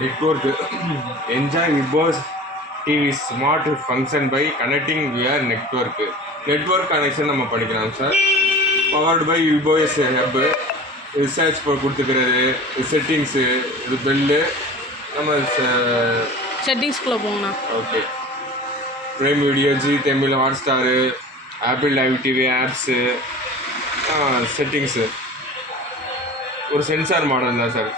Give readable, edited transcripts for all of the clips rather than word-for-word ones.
Network. Enjoy Vivo's TV smart function by connecting via network. Network connection நம்ம பண்ணிக்கலாம் சார். Powered by Vivo's hub. Research போய் கொடுத்துக்கிறது, settings, இது பெல்லு, நம்ம செட்டிங்ஸ்குள்ளே போங்கண்ணா. Okay. Prime Video, Zee Tamil, Hotstar, Apple live TV apps, settings. ஒரு சென்சார் மாடல் தான் சார்.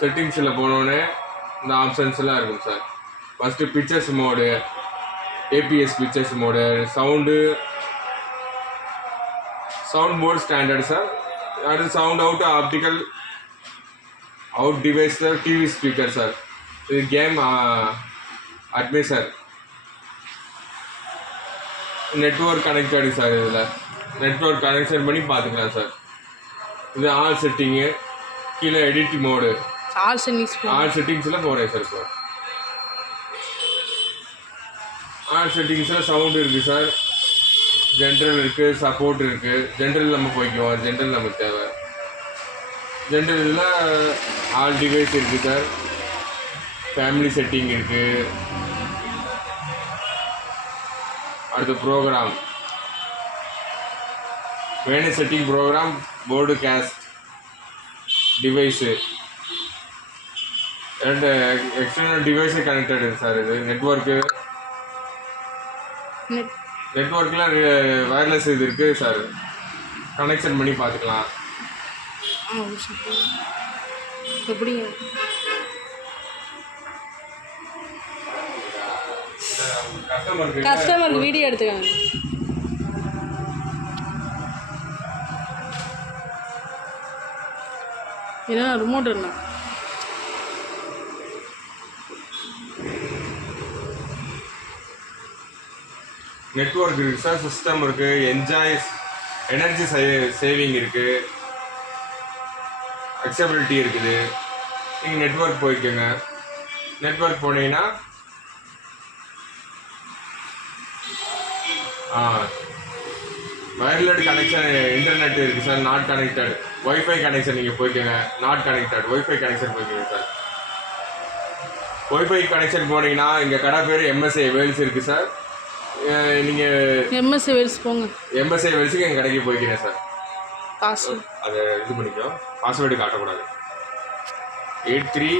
செட்டிங்ஸில் போனோடனே இந்த ஆப்ஷன்ஸ்லாம் இருக்கும் sir. First pictures mode, ABS pictures mode, sound mode standard sir. அது sound out, optical out device sir, TV speaker sir. இது game அட்மே சார். Network connected sir. இதில் நெட்வொர்க் கனெக்ஷன் பண்ணி பார்த்துக்கலாம் சார். இது ஆல் செட்டிங்கு, கீழே எடிட் மோடு, ஆல் செட்டிங்ஸில் போகிறேன் சார். இப்போ ஆல் செட்டிங்ஸில் சவுண்டு இருக்குது சார், ஜென்ரல் இருக்குது, சப்போர்ட் இருக்குது. ஜென்ரல் நம்ம போய்க்குவோம், ஜென்ரல் நமக்கு தேவை. ஜென்ரலில் ஆல் டிவைஸ் இருக்குது சார், ஃபேமிலி செட்டிங் இருக்குது. அடுத்து ப்ரோக்ராம், வேணும் setting program, broadcast, device, ரெண்டு எக்ஸ்டர்னல் டிவைஸு கனெக்டடு சார். இது நெட்வொர்க்கில் வயர்லெஸ் இது இருக்குது சார். கனெக்ஷன் பண்ணி பார்த்துக்கலாம். எப்படிங்க கஸ்டமருக்கு வீடியோ எடுத்துக்காங்க. ஏன்னா ரிமோட் என்ன நெட்வொர்க் இருக்குது சார், சிஸ்டம் இருக்குது, என்ஜாய் எனர்ஜி சேவிங் இருக்குது, அக்சபிலிட்டி இருக்குது. நீங்கள் நெட்வொர்க் போய்க்கோங்க. நெட்வொர்க் போனீங்கன்னா வயர்லெட் கனெக்ஷன், இன்டர்நெட் இருக்குது sir. Not connected WiFi connection நீங்கள் போய்க்கோங்க. நாட் கனெக்டட் ஒய்ஃபை கனெக்ஷன் போய்க்கோங்க சார். ஒய்ஃபை கனெக்ஷன் போனீங்கன்னா எங்கள் கடை பேர் எம்எஸ்ஏ வேல்ஸ் இருக்குது சார். நீங்கள் எம்எஸ்ஏ வேல்ஸ் போங்க. எம்எஸ்ஏ வேல்ஸுக்கு எங்கள் கடைக்கு போய்க்கிறேன் சார். பாஸ்வேர்டு அதை இது பண்ணிக்கோ, பாஸ்வேர்டு காட்டக்கூடாது. 83